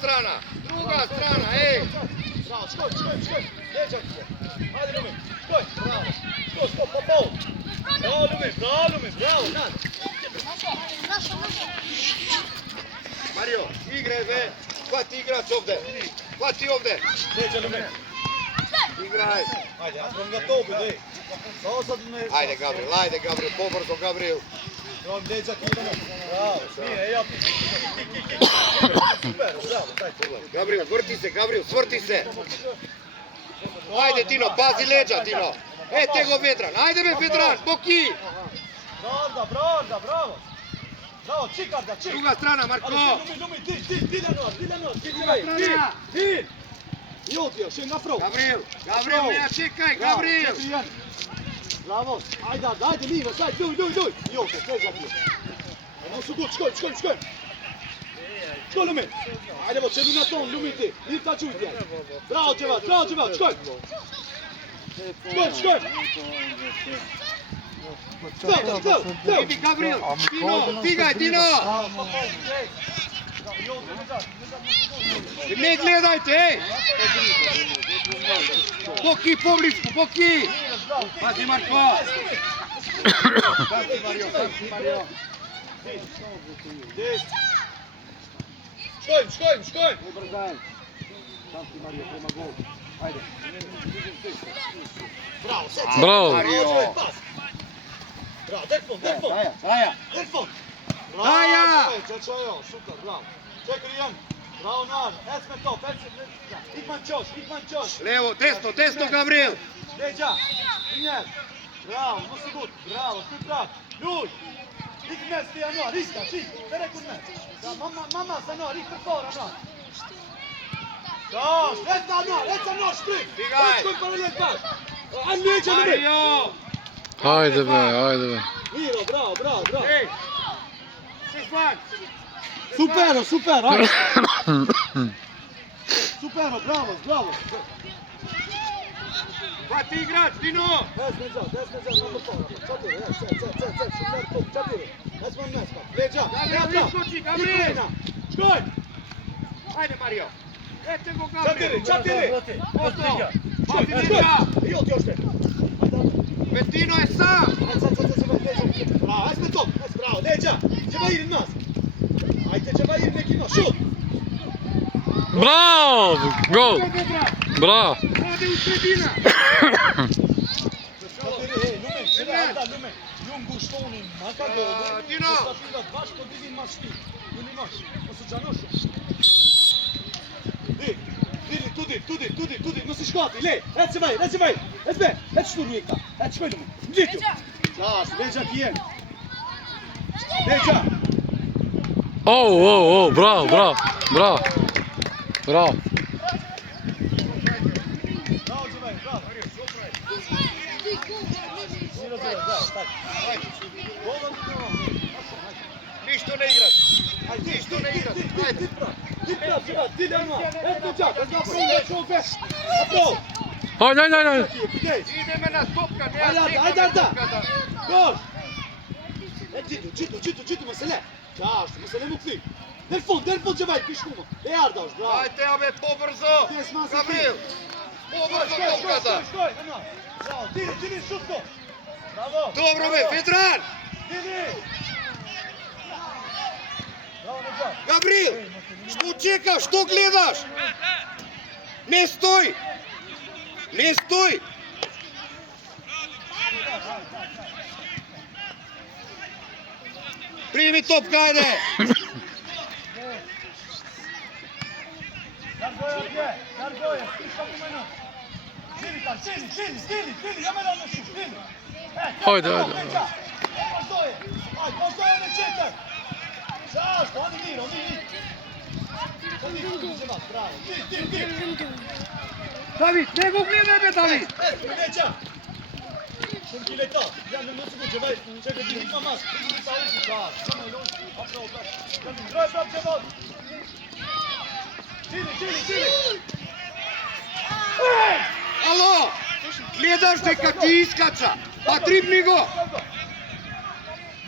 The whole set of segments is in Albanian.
strana, ej! Bravo, shkoj, leđa ti se. Hajde Lumin, shkoj, bravo. Skoj, po. Bravo Lumin, bravo, nada. Mario, igraj be, hvati igrač ovde. Leđa Lumin. Igraj. Ajde, ja sam ga topi, dej. Samo sad me... Ajde Gabriel, pobrzo Gabriel. Evo leđa ti idemo. Bravo, nije, ja ti. Super, bravo, daj to. Gabriel, svrti se. Ajde Tino, pazi leđa Tino. Tego Vedran, ajde be Vedran, Boki. Bravo. Bravo, Čikarda. Druga strana, Marko. Lumi, ti na nos. I ovdje još, naprav. Gabriel, ne čekaj, Gabriel. Bravo, ajde, Livo, sad, duj. I ovdje, sve za ti. Ono su gut, škoj. Škoj, Lumin. Ajde, čeli na tom, Lumin ti. I ta čuti. Bravo, Dževat, škoj. Škoj. Go. Idi, Gabriel. Tino, stigaj, Tino. Ne gledajte, ej. Boki, povličku, Boki. Pazi, Marko. Mario. Škoj. Ubrzaj. Sam ti, Mario, prema gol. Ajde. Bravo. Mario. Bravo, Delfon. Saja. Delfon. Saja. Čačajo, super, bravo. Čekaj, Jan. Bravo, Nar. Esme to, Ikman Čoš. Levo, desno, Gabriel. Leđa. Injer. Bravo, nosi gut. Bravo, tu prav. Ljuj. Iknes ti, Anuar, iska, tere kod me. Mama sa Anuar, ik prepora, Anuar. Čoš, leca Anuar, šprik. Stigaj. Učkoj paralel baš. An leđa, Lumin. Mario. Ajde be. Miro, bravo. Ej. Stefan. Super, ajde. Super, bravo. Hvati igrač, Tino. Desne za, malo povra. Četiri, super, tu, četiri. Esman, leđa. Gabriel, iskoči, Gabriel. Škoj. Ajde, Mario. Tego Gabriel. Četiri. Ostro. Pazi leđa. I ovdje još te. Tino je sam. Bravo, esme to. Bravo, leđa. Čevair nas. Ajde, Čevair neki ima. Šut. Bravo. Gol. Bravo. Ode u sredina. Lumen. Jungu što oni maka golu. Tino. Postavila baš pod divim mašti. Ili maš. Osuđanošu. Tudi. Nosi škoti. Le. Reci vaj. Esbe. Eci tu rujeka. Eci škoj Lumen. Gdje tu? Daš, leđa ti je. Leđa. Oh, bravo. Bravo, Đevaj, bravo. Ništo ne igrat. Ti Dema, eto čak, Ajde. Ide me na stopka, ne Ajde. Još. Čitu, mesele. Čaš, mesele mukli. Delfon, Đevaj, piškumo. Jardaš, bravo. Ajde, ave, pobrzo. Gabriel. Pobrzo topkada. Škoj, bravo, tiri, šutko. Bravo. Dobro me, Vedran. Tiri. Bravo, Neđa. Gabriel, što čekaš, što gledaš? Ne stoj. Primi topka, ajde. Dargoje, stiška u menu. Stili, ja me nanešu, stili. Ajde. Postoje, ne čekaj. Zašto, oni miro. Bravo, ti. David, nego gledaj me, David. Neća. Šunki leta, ja ne nosim u Đevaj, čekaj ti, ima mas. Samo je lonski, apravo braš. Droj, brat, Đevaj. Čili. Alo, gledaš neka ti iskača, pa tripni go.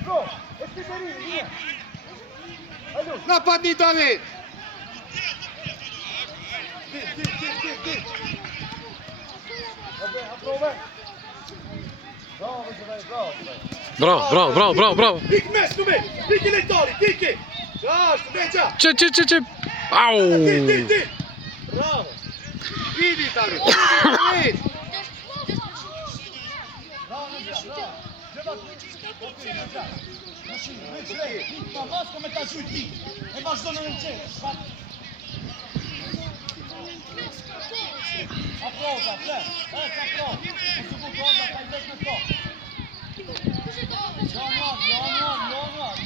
Go, esti se nije. Napadni, David. Ti. Vabbè, approva. Bravo, bravo. Bravo. Tik mes tu me. Tik elettori, tik. Giusto, già. Çep. Au. Ti. Bravo. Vidi, David. Come sta sui ti? E basta non c'è. Approda, approda. Questo punto ora fai questo qua.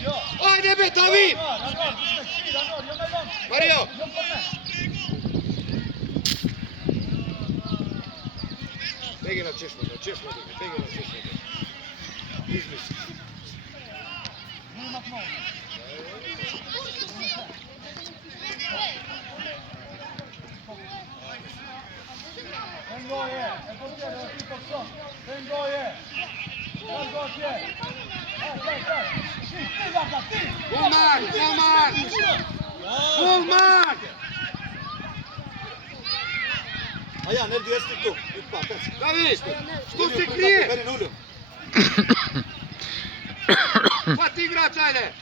No. Hajde be, David. Mario. Begi na češnju, begi na češnju. Izmisli. Gulman! Aja, neredi jesi tu. David, što se krije? Bene nullo. Fati igrač, ajde!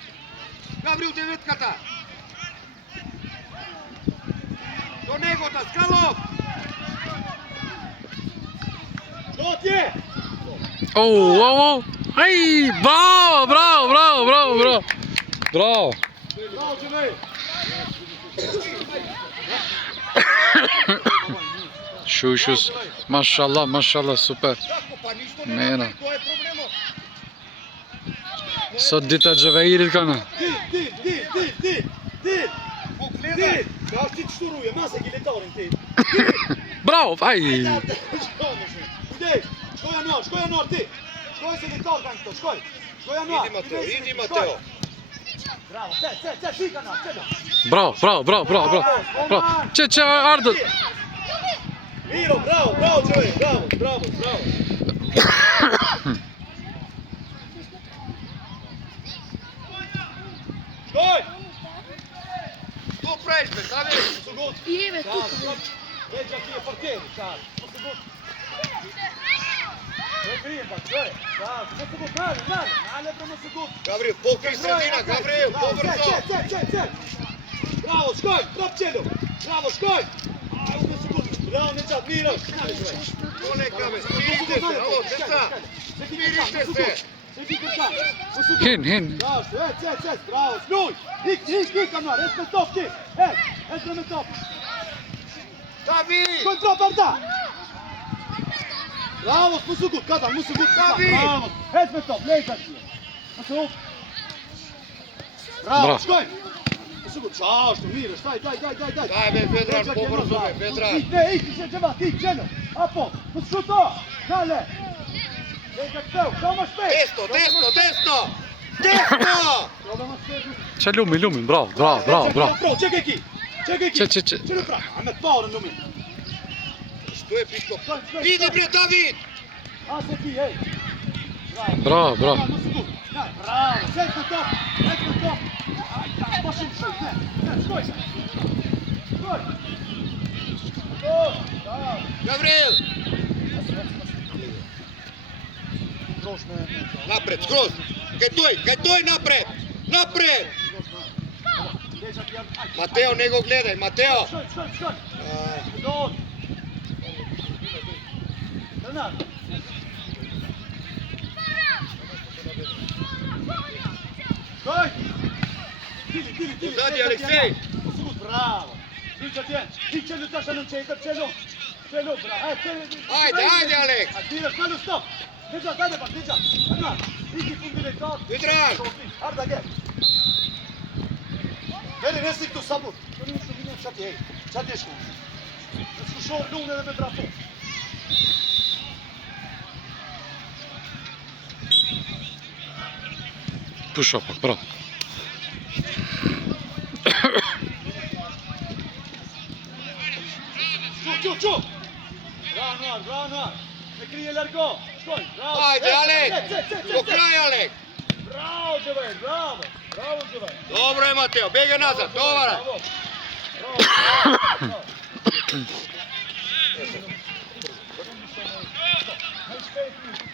Gavril, devetkata! Do Negota, Skalov! Što ti je? Oh. Ai, bravo. Bravo, Đemej. Šušus. Mashallah, super. Kako, pa ništa Mena. nema, to je problemo. Sot dita Xhavairit kana. Ti. Pogledaj! Kao ti shturuje, mase kiletorin ti. Bravo, ai. Idej, shkoj januar ti. Shkoj se litor kanë këto, shkoj. Shkoj januar. Idi Mateo. Bravo, se, ti januar, çelo. Bravo. Çe ardët. Miro, bravo, Đemej, bravo. Shkoj! Tu prejshme, David! Su gut. Jeve tutto. Leggi qui è portiere, Charles. Su gut. Ne grije pa, čoj. Su gut, nale prema su gut. Gavril, pokri sredina, Gavril, pobrzo! Ček. Bravo, škoj, drop čelo. Bravo, škoj. Ajde su gut. Bravo, Neđat, Miro. Dole kame, smirite se, alo, deca! Smirite se! Hin. Bravo, bravo, snuj. Ik, kanar, es me top ti. Es me top. David! Kontrol parta. Bravo, musu gut, Kadar, David! Bravo, es me top, lejta ti. Musu. Bravo, škoj. Musu gut, čašto, Miro, daj. Daj be, Vedran, pobrzo be, Vedran! Ik, se džava, ti, čelo. Apo, musu to, dale. Lejta teo, samo špej. Desno! Çe lumi, bravo. Čekaj ki. Çe. Čelo prav, amet paura lumi. Što je piško? Idi bre, David! A se ti, ej. Bravo. Bravo, set na top. Pošim šoj, ne, skoj se. Skoj. Gavril! Napred, skroz! Kaj toj napred! Mateo, nego gledaj, Mateo! Skoj. Dol. Trenar. Skoj. Tili. Uzadi, Aleksej! Bravo. Ti čelo taša non čekar, čelo, bravo. Ajde, Alek! Tira, stop. Neđat, ajde pa, Neđat. Iki pun direktor. Vedran! Arda, gdje? Veli, ne slik tu sabur. To nije što vinjam, čat ješko. Ne slušao lune da me brato. Push opak, bravo. Ču! Bravo, Noar. Ne krije largo. Skoj, bravo. Ajde, Alek! Do kraja, Alek! Bravo, Đemej, bravo. Dobro je, Mateo, bega nazad, dovaraj! Bravo.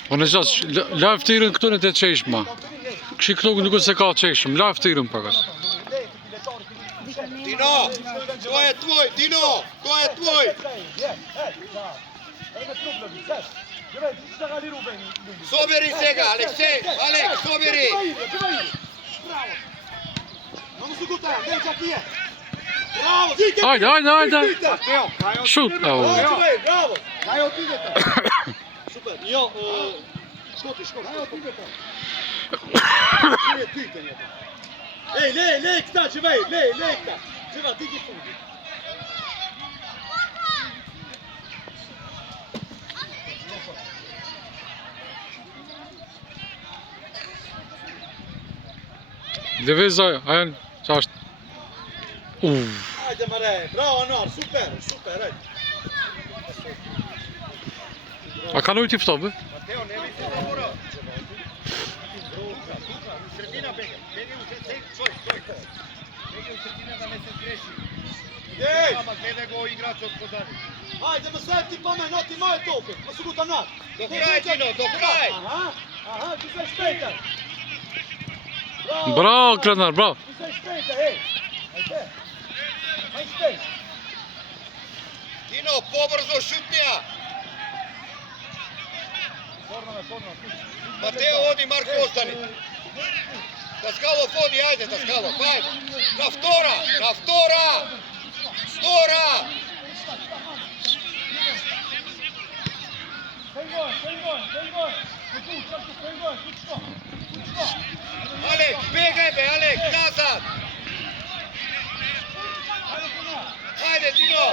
Po në gjas, la ftyrën këtu në të qeshma. Kështu këtu nuk se ka qeshëm, la ftyrën pakas. Tino, to je tvoj, Tino, to je tvoj. Soberi sega, Aleksej, Alek, soberi. Hajde. Šut, evo. Bravo. Super. Jo, shkoti. Ej, le këta që vej, le këta. Që va, ti ki fundi. Divisa, ajan, qashtë. Hajde mëre, bravo Anar, super, hajde. A ka lojt i ftobe? Mateo, ne mi se lavoro. Sredina bega, bega u sredina, stoj. Bega u sredina da ne se zgreši. Ama gleda go igrač od pozadnje. Hajde më sajt ti pa me, no ti ma e topin, më sugu të natë. Do kraj, Tino, do kraj. Aha, ti se shpejta. Bravo, Krenar, bravo. Ti se shpejta, hej. Hajde. Hajde shpejt. Tino, pobrzo šutnija. Mateo, odi, Marko, ostani. Taskalo, fodi, ajde, Taskalo, ajde. Na vtora. Stora. Alek, begaj be, Alek, nazad. Ajde, Tino.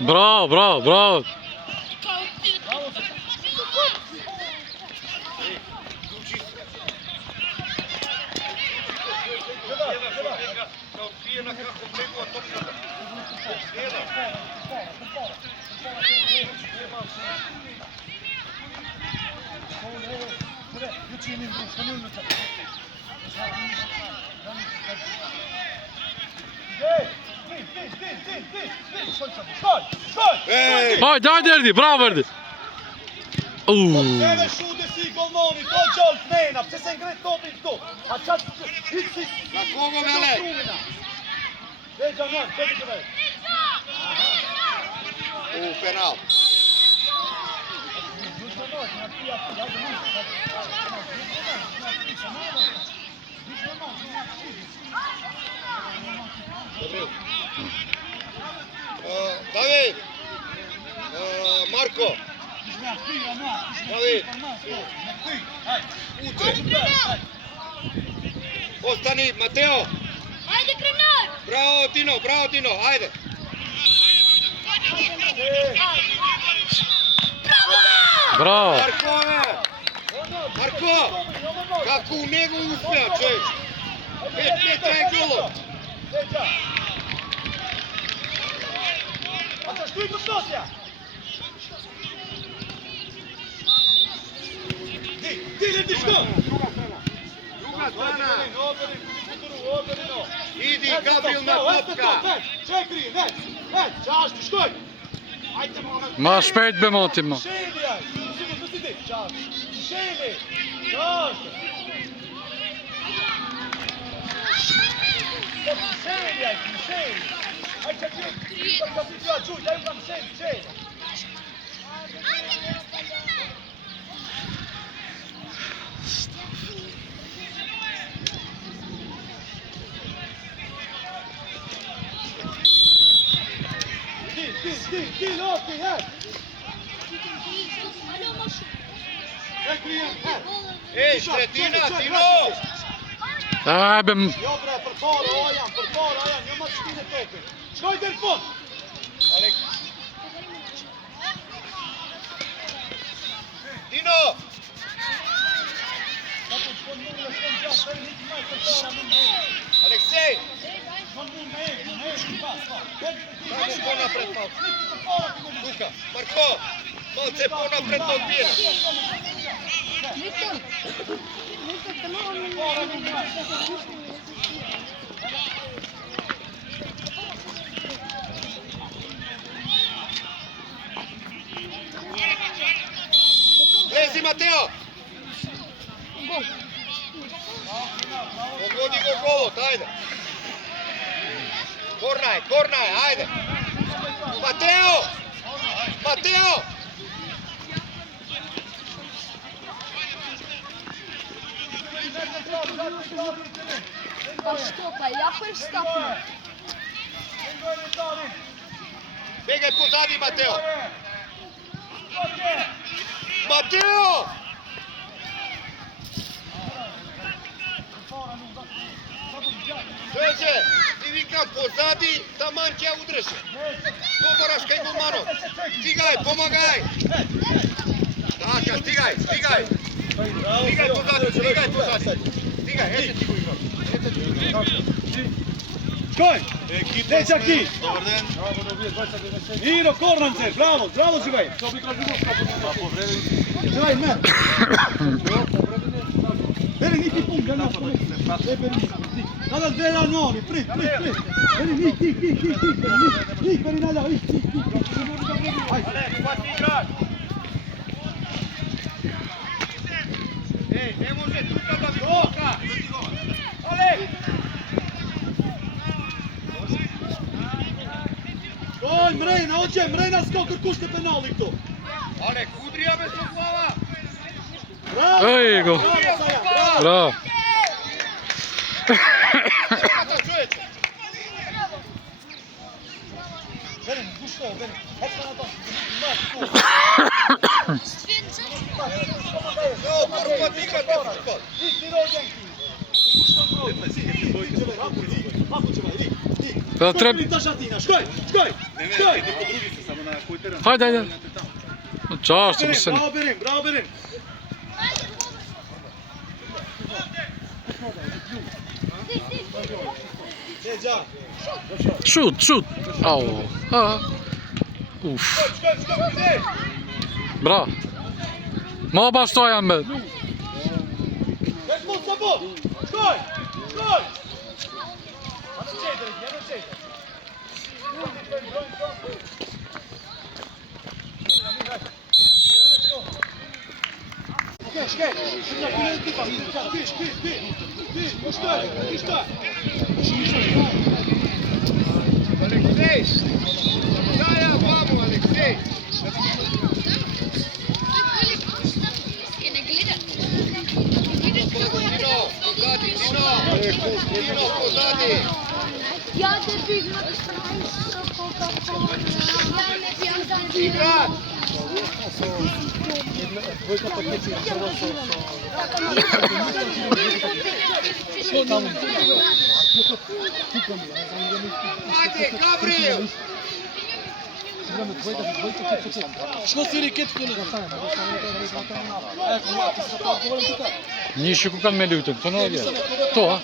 Bravo. Hajde, Erdi, bravo, Erdi. Edhe shute si golmoni, to gjallë të nejna, pëse se ngret topin këtu. A qatë, hitë si... Na kogo me Alek. Dhe Gjanar, këtë të vej. Penal. David. Marko. David. Utre. Ostani, Mateo. Ajde, Krenar! Bravo, Tino, ajde. Bravo. Marko, kako u njegu uspija, čovječ. 5 metra je golo. A të shtuj këtë dosja? Ti shko! Druga strana. Operi, no. Idi, Gabriel na topka. Čekri, ne, qash ti shkoj. Ma shpejt be moti, ma. Sheli, aj, qash. Sheli, qash. Sheli, aj, sheli. Aj, qekri, ka si tja gjuj, da ju kam sheli. Ti, Loki, hej! Ej, Sredina, Tino! Aj, be... Jo bre, përpara, Ajan, jo ma të shkine topin. Shkoj dhe në fund! Tino! Aleksej! Daš po napred malo. Luka, Marko, malce po napred da odbijena. Pogodi go golot, ajde. Kornaj, ajde. Mateo! Pa štopaj, ja prštopim. Begaj pozadi, Mateo! Mateo! Sveđe, ti vikam pozadi, taman će ja udreši. Što moraš kaj golmanov? Stigaj, pomagaj! Taka, stigaj! Stigaj pozadi! Stigaj, eto ti go igram. Shkoj! Leq aki! Miro, kornance, bravo Zhivej! Zhivej, me! Beri, niti pun, gana Nada dvela noni, prit! Beri, nik, beri nada, nik! Ajde! Ej, ne može tuka da mi koka! Ale! Oj, Mrejna, ođe, Mrejna skokër kushte penali këtu! Ale, Kudrija me su glava! Bravo! Ej go. Bravo. Beri, gusto, beri! Hecka na to! No, porfa, igrate futbol! Da treba... Shkoj! Hajde. Čašću mi se. Bravo Berin! Šut. Au. Uf. Bra. Ma baš stojan me. Shkoj! Aleksej! Daja, vamo, Aleksej! Tino, pozadi! Ja te bih na stranu Coca-Cola. Ja ne pijem za Igrat! Ajde, Gabriel! Shko thiri këtë kënë? Një shiku kanë me lutën, të në vjetë. To, ha?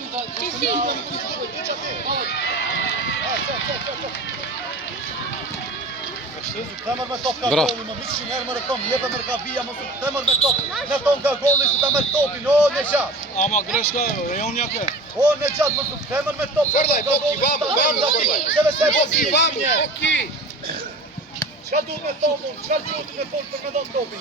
Temër me top ka Bra. golli, më mishin herë më rëkom, lepe më rëka vija, më su temër me top, në ton ka golli, su ta merë topin, o në qatë. Ama greška je, rejon jake. O në qatë, më su temër me top. Fërdaj, Boki, vamo, Boki, vamo, Boki! Qka duhet me topun, qka duhet me folë për me donë topin?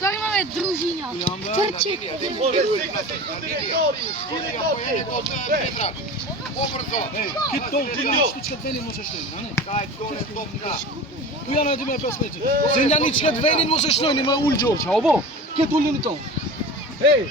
Kako imame družinja? Trček. O rezikme si su direktori, skili topi. Pobrzo! Kitë tonë, ti një shtu që të venin mos e shnojnë, a ne? Daj, tone topka! Tu janë e 2.5 metrë. Zënjani që të venin mos e shnojnë, me ullë Gjorqa, o bo? Kitë ullin i tonë. Hej!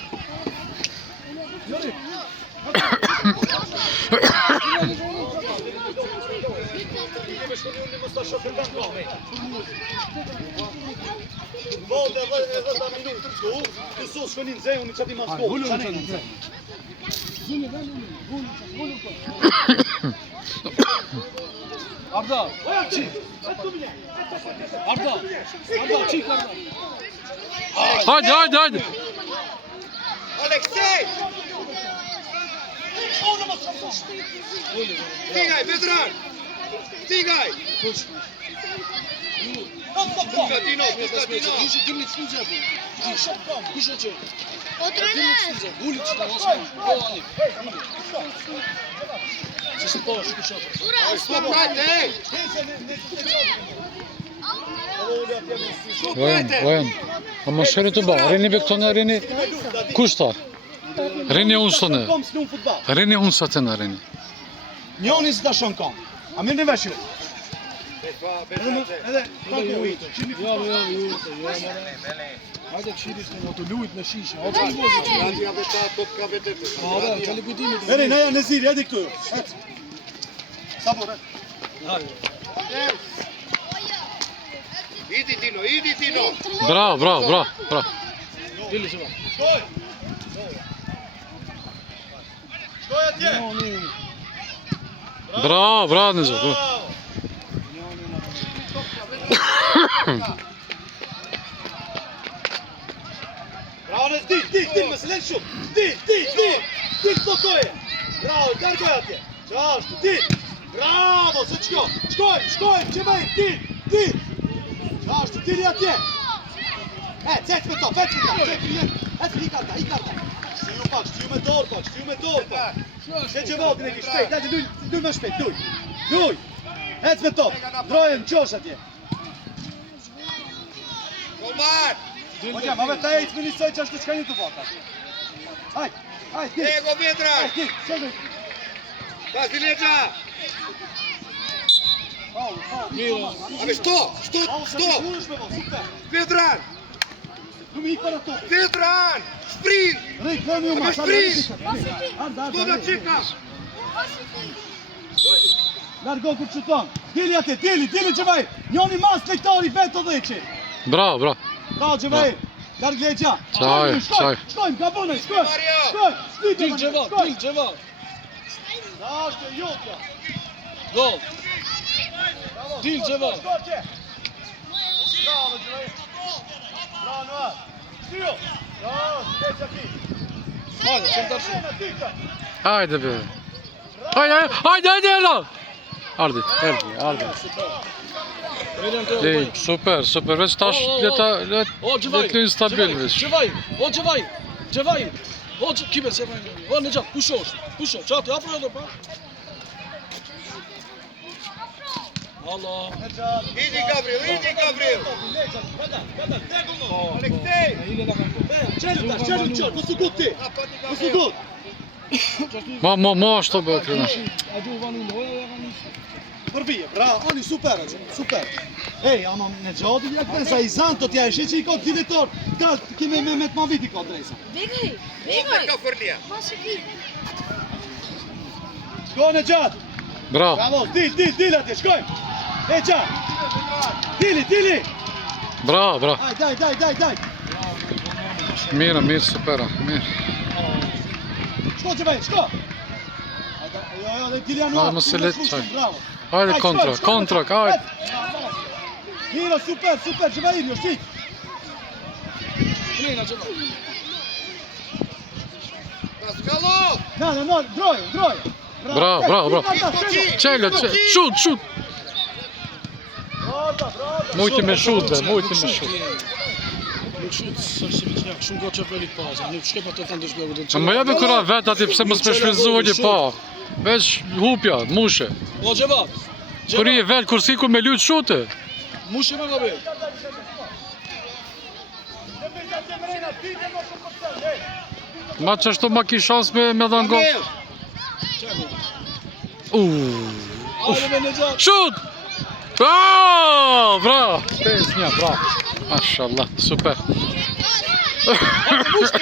Vode edhe ta minutë të shku, këso shkënin zeju një qati mas kohë. Ullë në të Arda, qik. Arda, qik Arda. Hajde. Aleksej! Stigaj, Vedran! Stigaj! Puška Tino! Kush gërni të slugjë apo? Kush o që? O trener. Ullit që ta osman. Po, ani. Që se po, kush o? Stop, hajde, ej! Vojnë. A më shëri të ba, rini be këto në rini. Kush ta? Rini unë sonë. Kom s'lu në futbol. Rini unë sa të në rini. Njoni s'ta shon kom. A mirë në vesh ju. Edhe, tanko u hitë. Hajde këshiri s'ka më të lujt në shisha. O, qëllë kujtimit. Ere, na janë në ziri, edhe këtu. Sa po, Idi Tino. Bravo, bravo, bravo, bravo. Dili që va. Shkoj! Shkoj atje! Bravo, bravo Nizo. Bravo në dil, më s'len shumë. Dil këto koje. Bravo, largoj atje. Qashtu, dil. Bravo, se qko. Shkoj, që bëj, dil. Qashtu, dili atje. Cec me to. Ec, hikarta. Shtu ju me dorë pak. Se që votin e ki shpejt, ajde luj me shpejt, luj. Ec me to, drojën qosh atje. Komar! Oja, ma vetë ta ejtë me njësoj që ashtë të shka një të vota. Hajde, dil. Ego Vetra! Dil, qëllë. Vasileqa! Ave, sto! Vetran! Nu mi ikë për ato. Vetran! Sprint! Rejtë, kërë një ma. Ave, sprint! Arda, Do da qeka! Largo kur qëton. Dili atje, dili që vaj. Njoni mas lektori vetë dhe që. Bravo, bravo. Bravo që vaj. Larg legja. Qaj. Shkojmë, ka bënë, shkoj. Dil që va. Da është e jotja. Gol. Dil që va. Bravo që vaj. Bravo në atë. Shkjo. Bravo, shkjo që Hajde, qëmë të arshim. Hajde be. Hajde. Ardi. Ej, super. Veç tash letë instabil veç. Gjëvaj. Kime se vaj. O, në gjatë, pushosh. Qatë, afro edhe pa. Allah. Idi Gabriel! Aleksej! Qelu qërë, mësë gut ti. Mësë gut. Ma ashtë të bëtë këna. Përbije, bravo, oni super. Ej, ama në gjadi vja këtën sa i zanë të tja e shi që i ka diletor. Dalë, kime me të ma viti ka drejsa. Vigoj. Ka Fërlia! Shko në gjatë. Bravo. Bravo, dil atje, shkojmë. E gjatë. Dili. Bravo. Daj. Mirë, supera. Mirë. Shko që vaj, shko. Jo, dhe dili anuar. Ma, mos e letë qaj. Bravo. Hajde kontra, hajde. Mira, super, që vaj jo, shik. Plena që va. Paskalov! Na, droj. Bravo. Qelët, šut. Mujti me šut. Nuk shut, sërsi me qëllak, shumë go që pelit paza, nuk shkepa të të ndëshbjeve dhe Më jave kura vet ati pse mos me shfrytëzohet pa. Veç hupja, mushe. O, gjeva. Kur i vet kur siku me lut shute. Mushe me gabe. Ma çashtu ma ki shans me dhën gol. Ajde me në gjatë. Shut! Bravo! 5-1, bravo. Mashallah, super.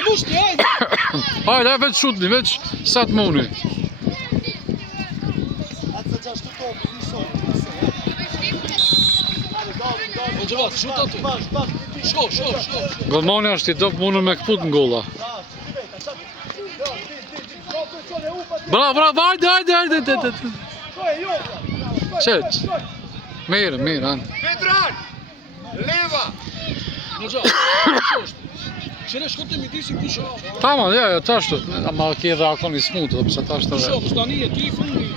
Mushti, ajde. Hajde, veç shutni, veç sa të muni. O, gjeva, shut aty. Shko. Golmani është i dop munën me këput në golla. Bravo, hajde. Qeq. Mirë, anë. Vetran! Leva! Në gjatë. Qene shkote mi ti si pusho. Tama, ja, qashtu. Ama ki edhe akon i smutë, dhe pëse tashtë edhe. Pusho, stani e ti fundi.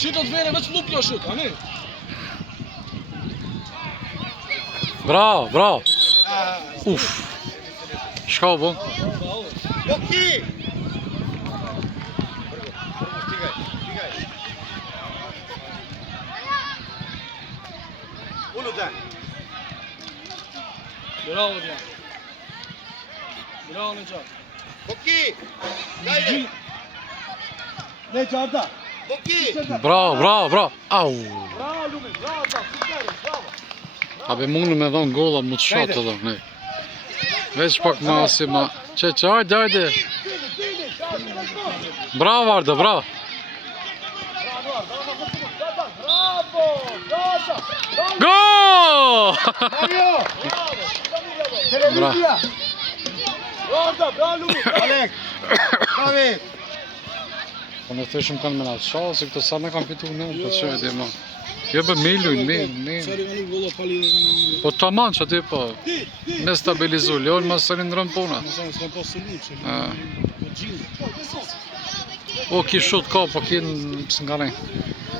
Që të vere veç lupja shut, a ne? Bravo. Uf. Shka u bon? Boki! Ullu den. Bravo, dja. Bravo në gjatë. Boki! Hajde! Neće Arda. Boki! Bravo, bravo, bravo. Au. Bravo Lumi, bravo Arda, super, bravo. A be mundu me dhon golla më të shatë edhe, ne. Veç pak më asi ma. Që, hajde, hajde. Bravo Arda, bravo. Go! Mario! Televizija! Arda, bravo Lumi. Alek! Bravi! Po në thëshëm kanë me natë shallë, se këto sa në kanë fitu në, po që e di ma. Jo be me lujnë, me. Sari kanë golla pali dhe kanë. Po ta manë që ati po, me stabilizu, ljonë ma së rindrën puna. Mos kanë s'kan pas sëllim, se Ah. po gjill. O, ki shut ka, po ki në pësë nga rejnë.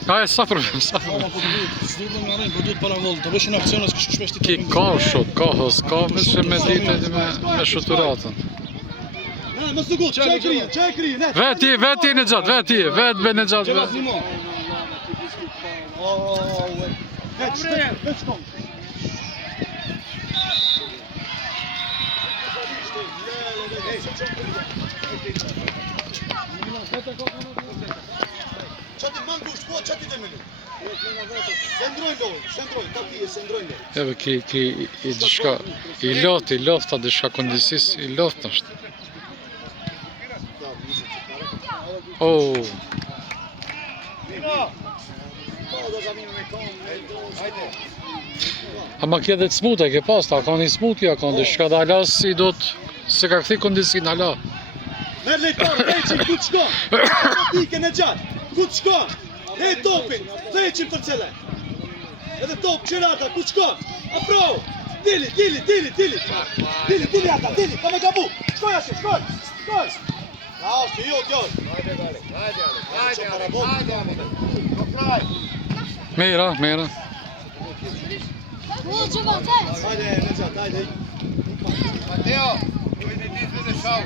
Ka e sa problem, sa Po problem. po duhet nga rënë, po duhet para vollë. Të bësh në aksion, s'kish shpesh ti. Ki ka shut, ka hës, ka veç e me ditë edhe me shuturatën. Ne, mos u gut, çaj krije, ne. Veti në gjatë, vetë be në gjatë. Çevat limon. Veç kom. Çati mangush, po çati demeli. Sendroj, taki e sendroj. Eve ki i dishka, i loft, a dishka kondisis, i loft është. Oh, ama kje dhe të smut e ke pas, ta ka një smut kja, ka dishka dhe alas i do të, se ka këthi kondisin ala. Merë lejtarë, veqim, ku të shkon? Tike në gjatë, ku të shkon? Ne topin, veqim për cele. Edhe top, qërata, ku të shkon? Afro, dili, ata, dili, ka me gabu. Shkoj ashe, shkoj. Ja, është, jo. Mera. Hoće vërtet. Hajde, në gjatë, hajde. Mateo! Vedi ti sve dhe šau!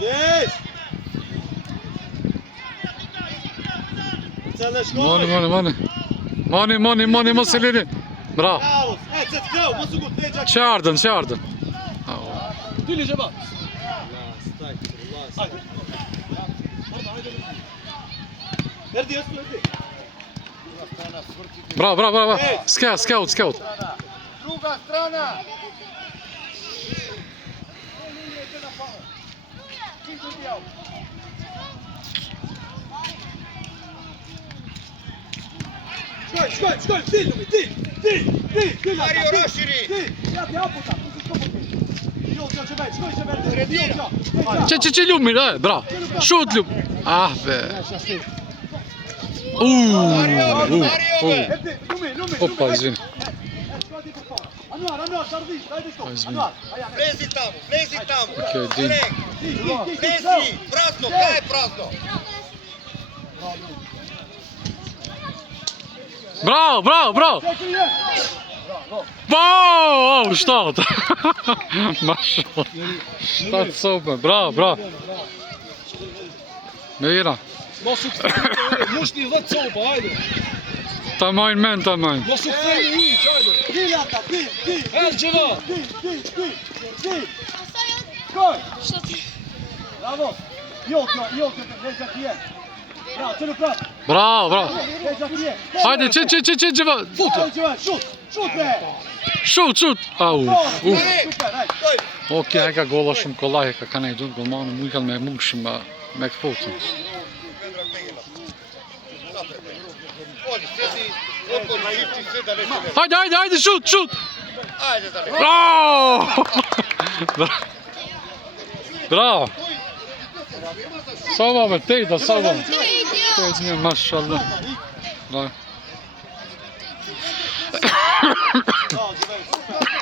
Des! Cele shkoj. Moni, mos e lini. Bravo. Bravo, se të krau, mos u gut, ne gjak. Që ardën. Dili Çevat. Erdi, erdi. Bravo. Scout. Druga strana! Shkoj, ti, Mario Rashiri! ja ti aputa, jo, shkoj, Që lumi, bravo. Shut lumi. Ah, be. Mario! Lumi, Opa, izvini. Anuar, sardish, dajde shko, izvini. Anuar, Flezi tamo! Okej, din. Alek! Flezi! Prazno, kaj je prazno? Bravo. Wow, shtat. Mashallah. Shtat sopa, bravo. Mira. Mos u kthej. Mush një 10 copa, hajde. Ta majnë men. Mos u kthej hiç, hajde. Dili ata, di. Erdë Çevat. Di. Shkoj. Što ti? Bravo. Jo, leđa ti je. Bravo, celu prap. Bravo. Leđa ti je. Hajde, që. Šut be. Šut. Au. Super, hajde. Okej, hajka golla shumë kollaj, ka kanë i duhet gollmanu mu i kanë me mungshim me këfotën. Odi, sedi, oko na ipti sve da ne se Hajde, šut. Ajde, da ne. Bravo. Sava me tejta, sava. Tejtë një, mashallah.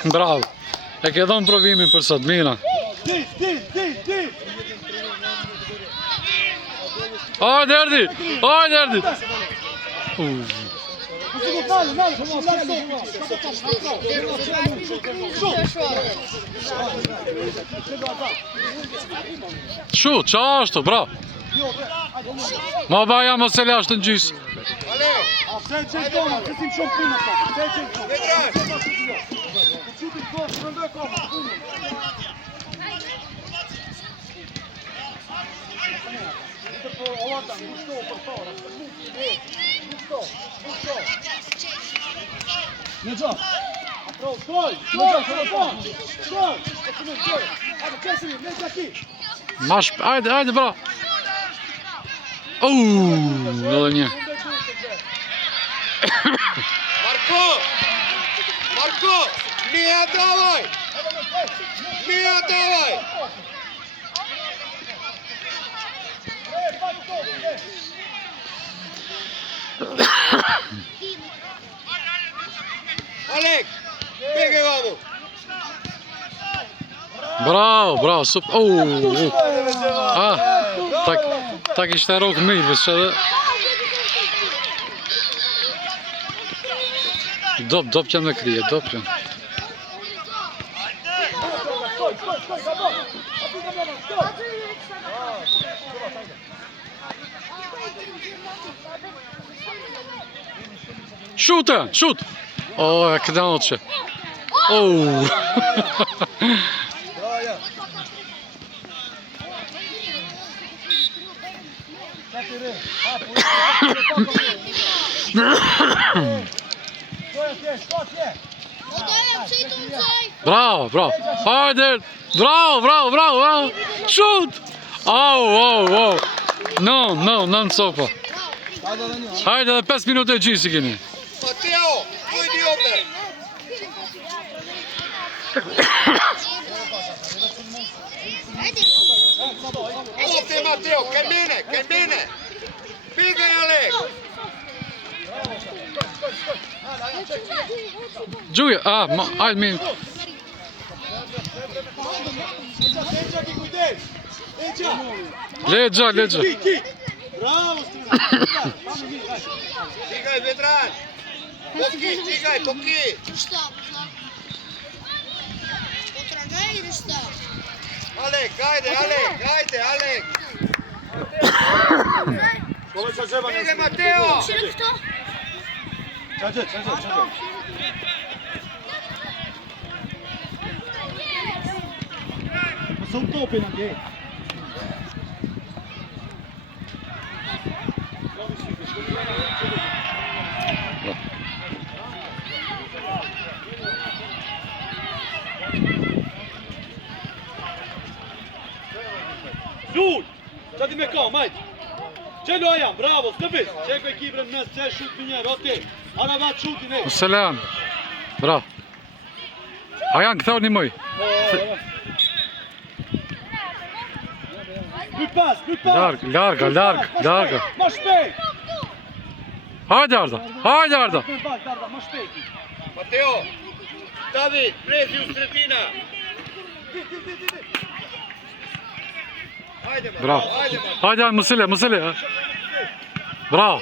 Bravo. E ke dhënë provimin për sot, mira. Di. Hajde, Erdi. Šut, qa ashtu, bravo. Ma baja mos e lash të në gjysë. Ale, A pse e qenë koma, se si më shumë punë ato. Pse e qenë koma. Vedran. Të qutit kohë, së rëndoj koma, punën. Ite po, Olanda, ngushto për fara. Ngushto. Në gjo. Apro, skoj, skoj. Hajde, qesëri, ne që aki. Ajde, bra. Edhe një. Marko, Mija davaj. Alek, bege vamo. Bravo, super. Tak ishte rokë mirë, që edhe... Dop që me krije, dop që. Šut! O, këtë në që. Bravo. Hajde. Bravo. Šut! Au. No, në copa. Hajde dhe 5 minutë e gjisi keni. Mateo, tu di oper. Opte Mateo, Carmine. Bige Alek. Gjuja, hajde minë. Legja. Bravo, Stigaj, Vedran. Poki. Что? Потрагай или что? Alek, Alek. Bige Mateo. Через кто? Çadır. São topem aqui. Zul! Çati me kam, hajde. Çelo ajam, bravo, stëpis. Çeko ekipën mes, çe shut një herë, okej. Ana vat shutin e. Selam. Bravo. Ajan, këthau një mëj. Pas. Larga. Ma shpejt. Hajde Arda. Ma shpejt. Mateo. David, prezi u sredina. Bravo. Hajde, mësile. Bravo.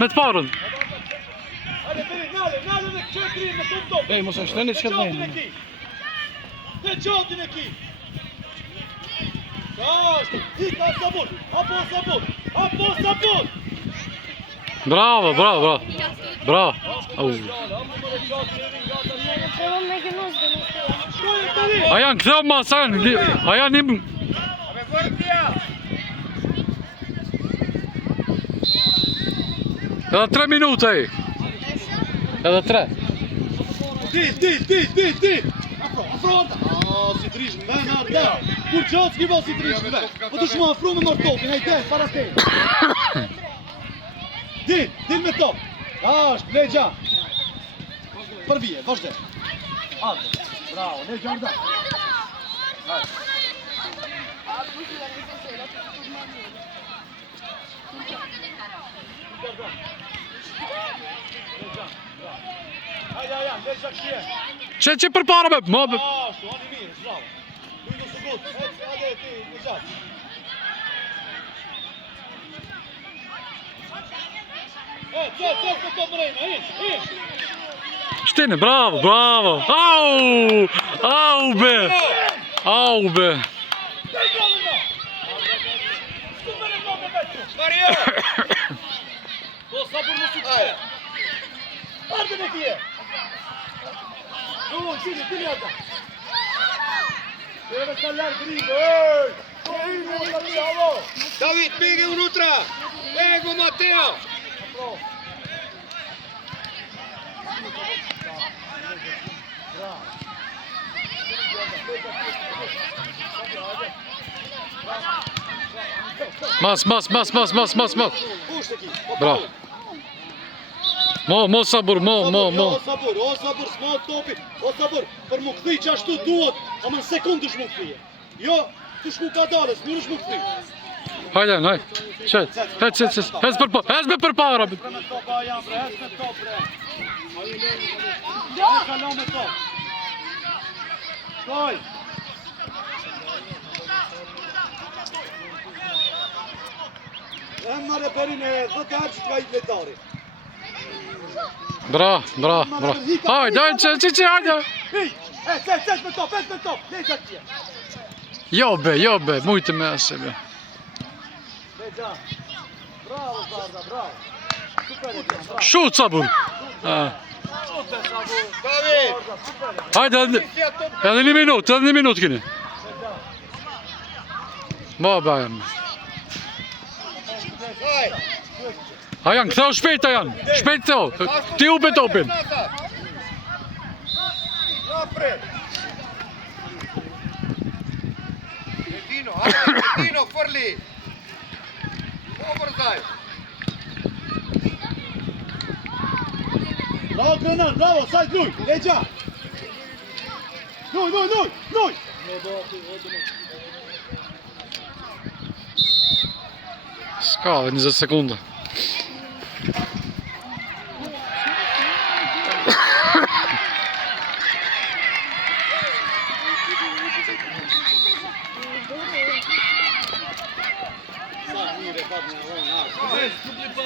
Me të parën. Ej, mos është në çka vjen. Në çotin e ki. Tash, hika sabun. Apo sabun. Bravo. Ajan, këthau masan. Ajan im... Edhe 3 minuta e. Edhe 3. Ti. Afro. Si drish më vën Arda. Kur Gjocki bo si drish më vën. Po të shmo afru me martokin, hajde, para te. Dil me top. Ashtë, Legja. Përvije, vazhde. Arda, bravo, Legja Arda. Hajde, Legja kje. Që për para me... Ashtu, ani mirë, bravo. Lujdo së gut, hajde ti, në gjatë. Cëtë me top mrejna, ish. Shtine, bravo. Au, be. Au be. Mario! Po sabur mos u kthye. Ardhën e kje. Jo, tini ata. Deve sta larg grido, David, peghe un'ultra! Ego Matteo! Mas. Pushtë aqui. Bravo. Mo sabur, mo. O sabur, s'ma topi. O sabur, për më kthi që ashtu duhet, ama në sekundë është më kthije. Jo, të shku ka dalës, nuk është më kthi. Hajde, hajde. Çet. Hez me përpara. Me topa jam bre, hes me top bre. Ja, kalon me top. Shkoj. Emma në perin e 10 herë që t'ka i letari. Bra. Hajde, hajde. Hi, hes me top, leqa t'je. Jo be, mujtë me asë be. Leqa. Bravo, Zarda, bravo. Super e t'ja, bravo. Shut sabur. Super, Sabur. David! Zarda, super e. Hajde, edhe një minutë kini. Baba jam. Vai! Ajan, këtheu shpejt ajan. Shpejt këtheu. Ti upe topin. Napred! Edino, fërli! Obrzaj! Bravo, Krenan, bravo, sajt luj, leqa. Luj. Ska, 20 sekunda.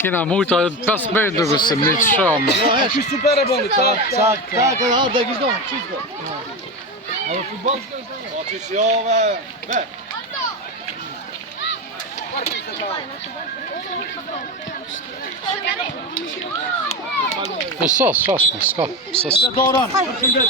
Kina mujta 5 metrë kësë një të shamë. Ky super e boni, ta. Ka hardë e kishdo, qizdo. Edhe futboll s'ka ishte. O, qish jove, be. Po sos, shashme, s'ka. Doran, përshëndet.